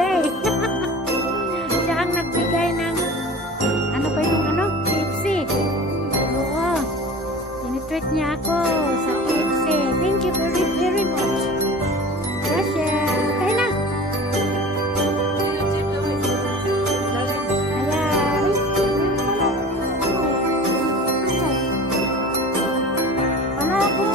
birthday. Siya ang nagbigay ng ano ba yung ano? KFC. Oo. Tinitreat niya ako sa KFC. Thank you very, very much. Rachel. Kaya na. Ayan. Ano ako?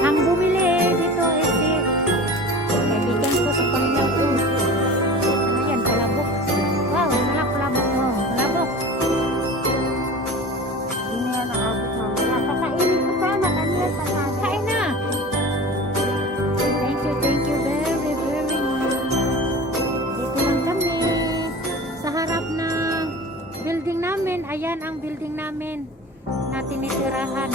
Ang bumili dito si kaibigan ko sa pamilya ko. Ano yan? Palabok. Wow, sarap palabok. Oh, palabok. Hindi na yan nakabot mamaya. Kakainin ko sana. Kanina pa sana. Kain na. Thank you very, very much. Dito lang kami sa harap ng building namin. Ayan ang building namin na tinitirahan.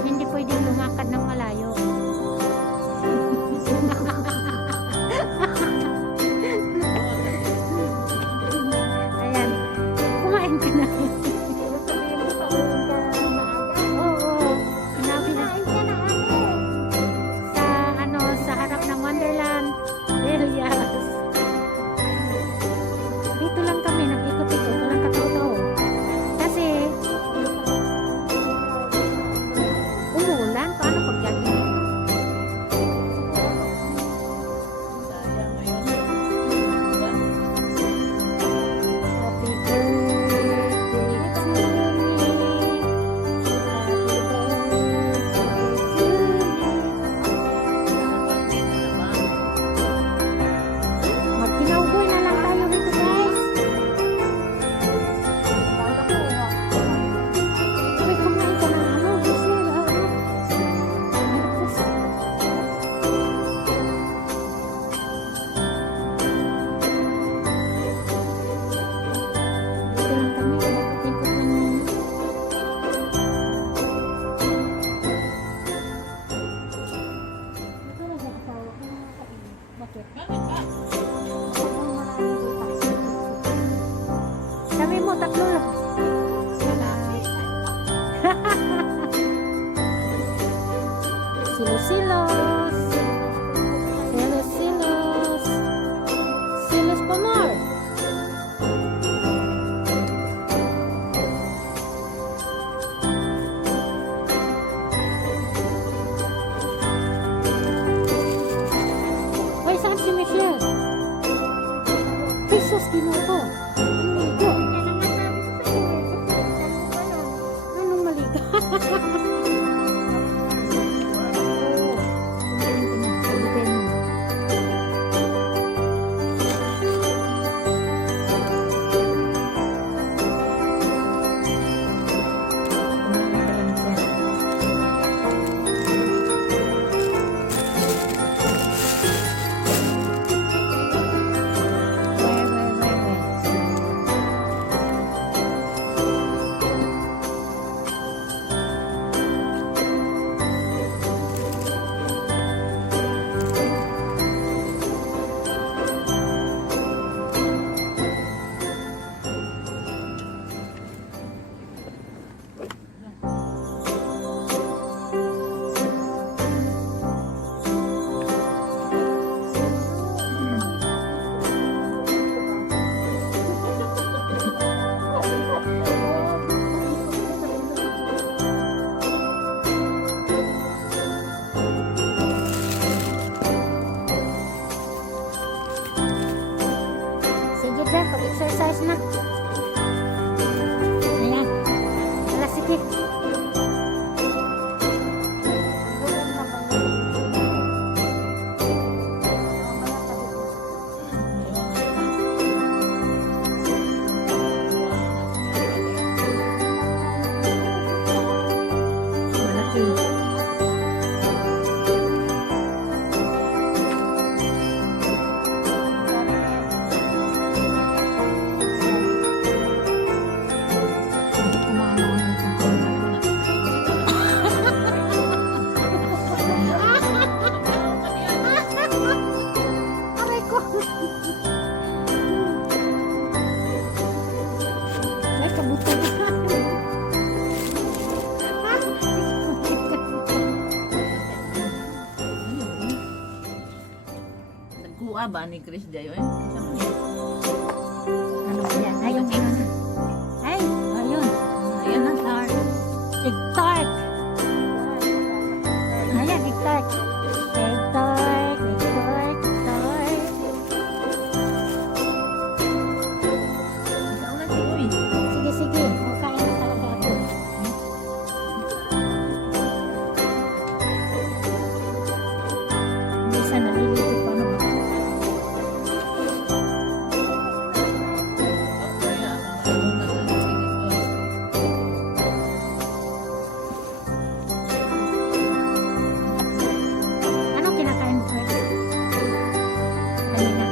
Hindi pwedeng lumakad ng malayo. Ayan. Kumain ka na. Pero sabihin mo, pauwi ka na maaga. Oo. Sinabi na Kain ka na ate. sa ano sa harap ng Wonderland Villas. Dito lang kami nag-ikot-ikot, walang katao-tao. Kasi umuulan, paano pag-jogging? Happy birthday to me. Happy birthday to me. Magkinauboy na lang tayo dito, guys. Bala ko, Uy, kumain ka ng ano, Giselle, ano? Dito lang kami, ikot-ikot lang muna. ito na sa asawa ko nakakain. Bakit? Sabi mo, tatlo lang. Silos-silos. Silos-silos. Silos pa more. Hoy, saan si Michelle? Jesus, ginuto. Inigo. Yan ang nasabi ko sa'yo. Kuha ba ni Chris Dayo eh? Ano ba yan? Ay, yung ano na. Ay, ayun. Ayan na, tart. Egg tart. Ayan, egg tart. Egg tart, egg tart, egg tart. Ikaw na si Uy. Sige, sige. Magkain na talaga ako. Hindi siya naliligo pa ano ba? Kaya ako marunong na sige ko. Ano kinakain mo first? Kanina.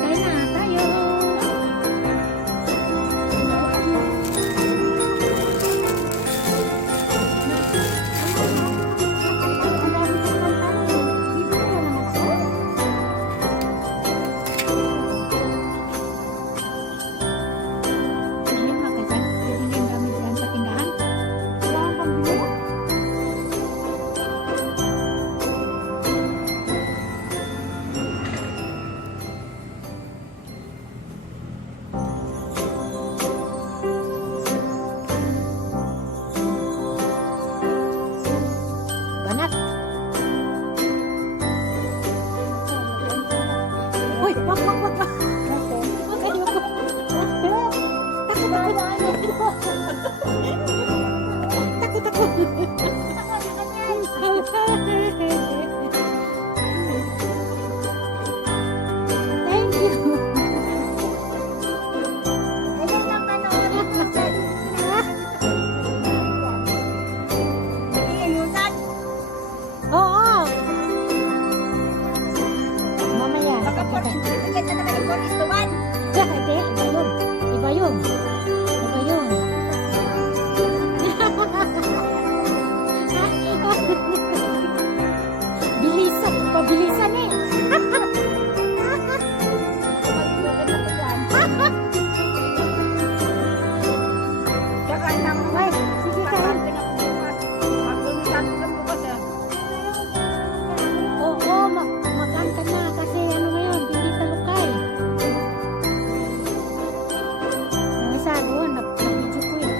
Kain na tayo. Ayun, makasyan. Bibili ang gamit yan sa tindahan. Wala kang pambili. Banat. Uy, wag, wag, wag, wag. Wag, ayoko. Takot, takot. Thank you. Oo. Mamaya. Hindi, iba yun. Iba yun. Bilisan, pabilisan eh. Ay, sige kain. Oo, magkanta na kasi ano ngayon, hindi talukay. Ang isa doon, nag-video ko eh.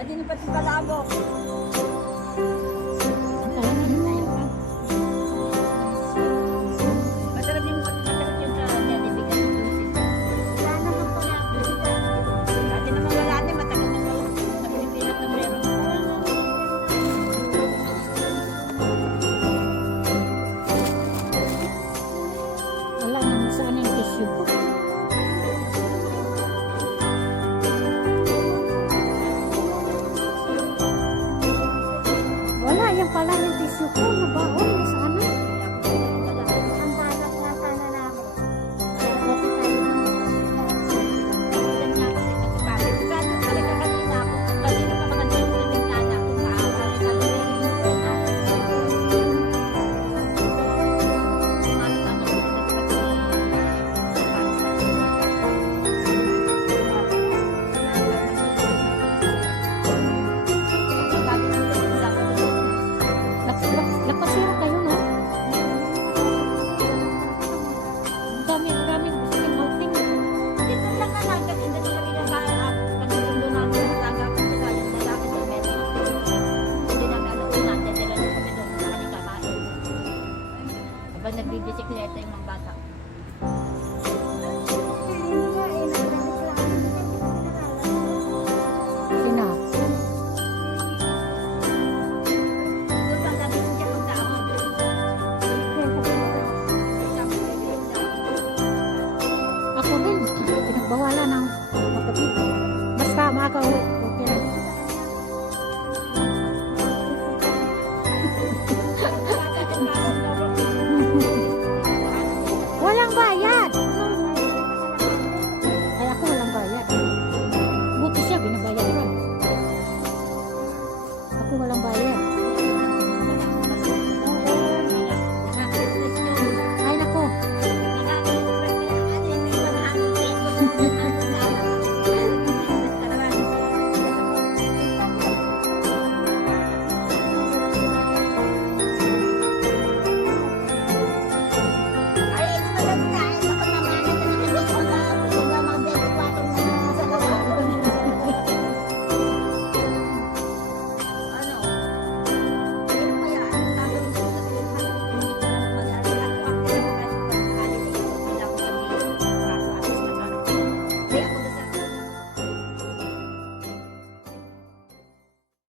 Kanino pa si Kalabok? Masarap yung sa Jollibee kasi juicy. Wala naman po na. Dati naman wala din, matagal na wala. Sa Pilipinas na meron. Wala naman saan yung tissue ko. Wala, yan pala yung tissue ko. Nabaon na sana. Ang balak na sana namin. Ilan nga kasi kasi bakit? Gano'n talaga kanina ako. Kanina pa mga nagsisiming na anak kung maaari ka rin. Sumalit ako Lakasira kayo, no? Ang daming gusto outing. dito lang ka lang kasi hindi kami nag-aarap. Pagsundo namin ang taga ko sa yung lalaki sa meron ng pinito. Hindi na ganoon natin. Dila na kami doon na kami kakain. Habang nagbibisikleta yung mga bata. Sino? Doon lang kami siya kung saan. Ako rin. Pinagbawalan ng magabi. Basta makakauwi